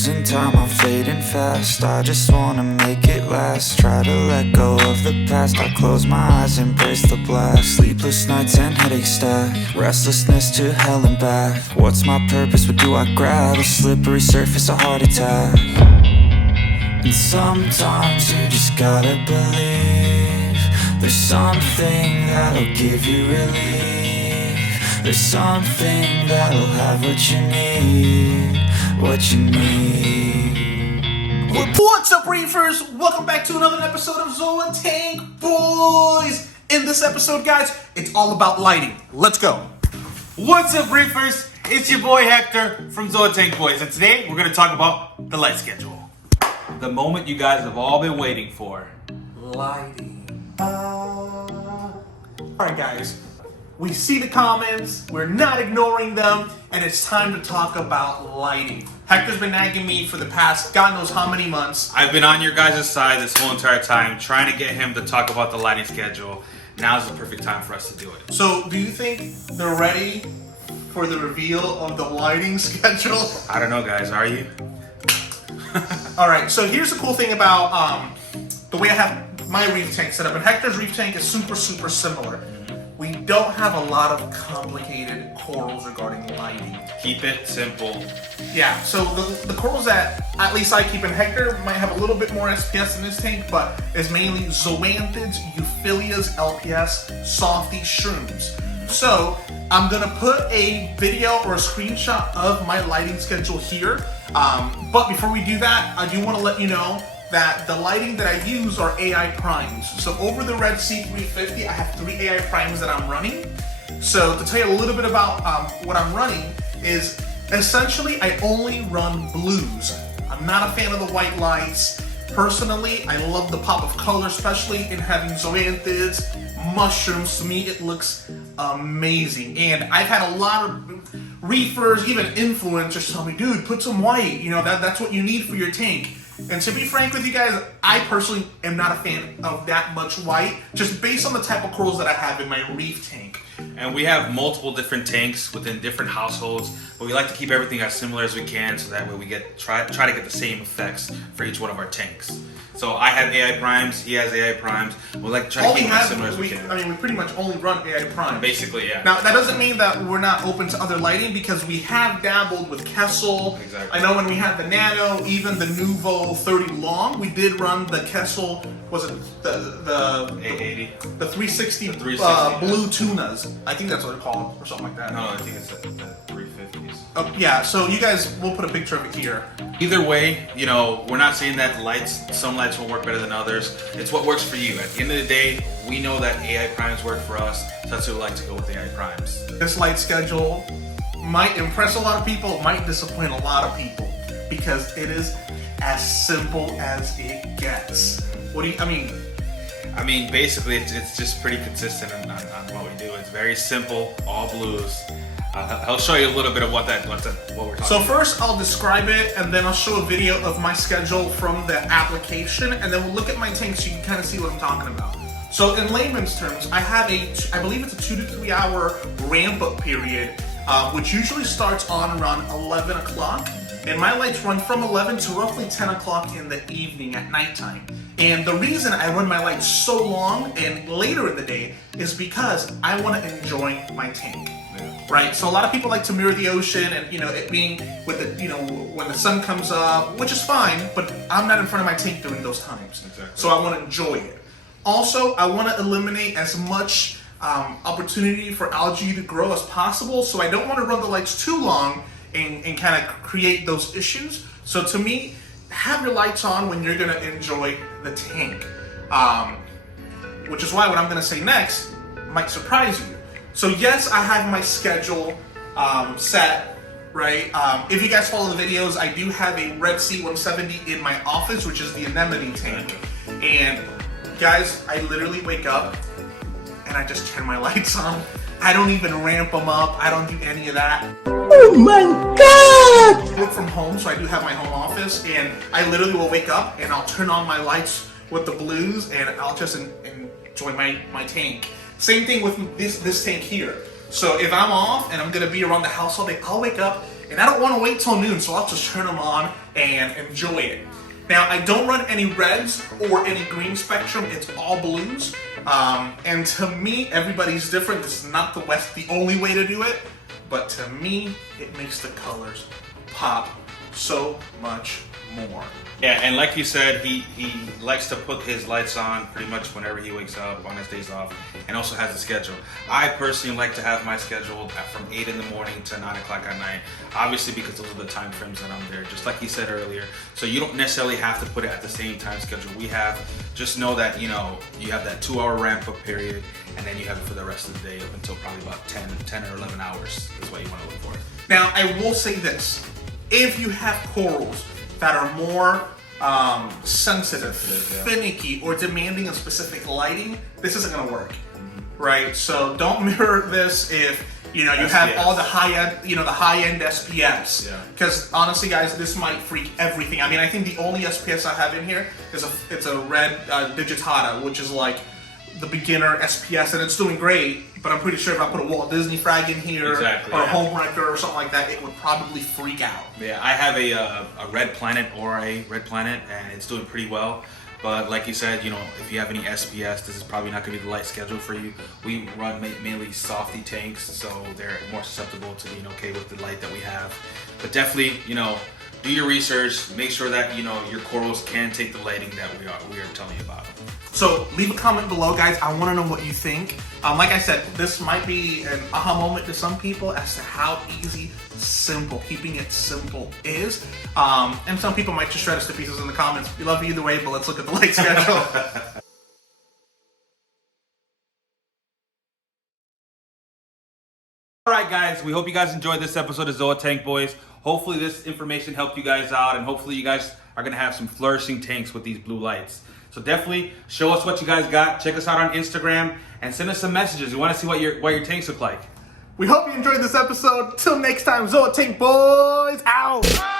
losing time, I'm fading fast. I just wanna make it last. Try to let go of the past. I close my eyes, embrace the blast. Sleepless nights and headaches stack. Restlessness to hell and back. What's my purpose, what do I grab? A slippery surface, a heart attack. And sometimes you just gotta believe there's something that'll give you relief. There's something that'll have what you need, what you need. What's up, Reefers? Welcome back to another episode of Zoa Tank Boys. In this episode, guys, it's all about lighting. Let's go. What's up, Reefers? It's your boy Hector from Zoa Tank Boys, and today we're going to talk about the light schedule. The moment you guys have all been waiting for. Lighting. Alright, guys. We see the comments, we're not ignoring them, and it's time to talk about lighting. Hector's been nagging me for the past God knows how many months. I've been on your guys' side this whole entire time, trying to get him to talk about the lighting schedule. Now's the perfect time for us to do it. So, do you think they're ready for the reveal of the lighting schedule? I don't know, guys. Are you? Alright, so here's the cool thing about the way I have my reef tank set up. And Hector's reef tank is super similar. We don't have a lot of complicated corals regarding lighting. Keep it simple. Yeah, so the corals that at least I keep in Hector might have a little bit more SPS in this tank, but it's mainly zoanthids, euphyllias, LPS, softy shrooms. So I'm gonna put a video or a screenshot of my lighting schedule here. But before we do that, I do want to let you know that the lighting that I use are AI primes. So over the Red C350, I have 3 AI primes that I'm running. So to tell you a little bit about what I'm running is essentially I only run blues. I'm not a fan of the white lights. Personally, I love the pop of color, especially in having zoanthids, mushrooms. To me, it looks amazing. And I've had a lot of reefers, even influencers tell me, dude, put some white. You know, that's what you need for your tank. And to be frank with you guys, I personally am not a fan of that much white, just based on the type of corals that I have in my reef tank. And we have multiple different tanks within different households, but we like to keep everything as similar as we can, so that way we try to get the same effects for each one of our tanks. So I have AI primes, he has AI primes. We like to try to keep them as similar as we can. I mean, we pretty much only run AI primes. Basically, yeah. Now, that doesn't mean that we're not open to other lighting, because we have dabbled with Kessel. Exactly. I know when we had the Nano, even the Nuvo 30 Long, we did run the Kessel, was it the 880? The 360, The 360, blue tunas. I think that's what they're called, or something like that. No, I think it's the 350s. Oh, yeah, so you guys, we'll put a picture of it here. Either way, you know, we're not saying that some lights will work better than others. It's what works for you. At the end of the day, we know that AI primes work for us, so that's why we like to go with AI primes. This light schedule might impress a lot of people, might disappoint a lot of people, because it is as simple as it gets. What do you, I mean, basically, it's just pretty consistent on what we do. It's very simple, all blues. I'll show you a little bit of what we're talking about. So first I'll describe it, and then I'll show a video of my schedule from the application, and then we'll look at my tank so you can kind of see what I'm talking about. So in layman's terms, I have I believe it's a 2 to 3 hour ramp up period, which usually starts on around 11 o'clock. And my lights run from 11 to roughly 10 o'clock in the evening at nighttime. And the reason I run my lights so long and later in the day is because I want to enjoy my tank. Right, so a lot of people like to mirror the ocean, and it being with the when the sun comes up, which is fine, but I'm not in front of my tank during those times. Exactly. So I want to enjoy it. Also, I want to eliminate as much opportunity for algae to grow as possible. So I don't want to run the lights too long and kind of create those issues. So to me, have your lights on when you're going to enjoy the tank, which is why what I'm going to say next might surprise you. So yes, I have my schedule set, right? If you guys follow the videos, I do have a Red C170 in my office, which is the anemone tank. And guys, I literally wake up and I just turn my lights on. I don't even ramp them up. I don't do any of that. Oh my God! I work from home, so I do have my home office, and I literally will wake up and I'll turn on my lights with the blues, and I'll just enjoy my tank. Same thing with this tank here. So if I'm off and I'm gonna be around the house all day, I'll wake up and I don't want to wait till noon, so I'll just turn them on and enjoy it. Now, I don't run any reds or any green spectrum, it's all blues. And to me, everybody's different. This is not the only way to do it, but to me, it makes the colors pop so much more. Yeah, and like you said, he likes to put his lights on pretty much whenever he wakes up on his days off, and also has a schedule. I personally like to have my schedule from 8 in the morning to 9 o'clock at night, obviously because those are the time frames that I'm there, just like he said earlier. So you don't necessarily have to put it at the same time schedule we have. Just know that, you know, you have that 2-hour ramp up period, and then you have it for the rest of the day up until probably about 10 or 11 hours is what you want to look for. Now, I will say this. If you have corals that are more sensitive, finicky, or demanding of specific lighting, this isn't going to work, right? So don't mirror this if you know you have all the high-end, the high-end SPFs. Because honestly, guys, this might freak everything. I mean, I think the only SPS I have in here is a red Digitata, which is like the beginner SPS, and it's doing great. But I'm pretty sure if I put a Walt Disney frag in here or a Homewrecker or something like that, it would probably freak out. Yeah, I have a Red Planet Ora Red Planet, and it's doing pretty well. But like you said, if you have any SPS, this is probably not going to be the light schedule for you. We run mainly softy tanks, so they're more susceptible to being okay with the light that we have. But definitely, do your research. Make sure that your corals can take the lighting that we are telling you about. So leave a comment below, guys. I want to know what you think. Like I said, this might be an aha moment to some people as to how easy, simple, keeping it simple is. And some people might just shred us to pieces in the comments. We love you either way, but let's look at the light schedule. Alright guys, we hope you guys enjoyed this episode of Zoatank Boys. Hopefully this information helped you guys out, and hopefully you guys are going to have some flourishing tanks with these blue lights. So definitely show us what you guys got. Check us out on Instagram and send us some messages. We want to see what your tanks look like. We hope you enjoyed this episode. Till next time, Zoatank Boys out!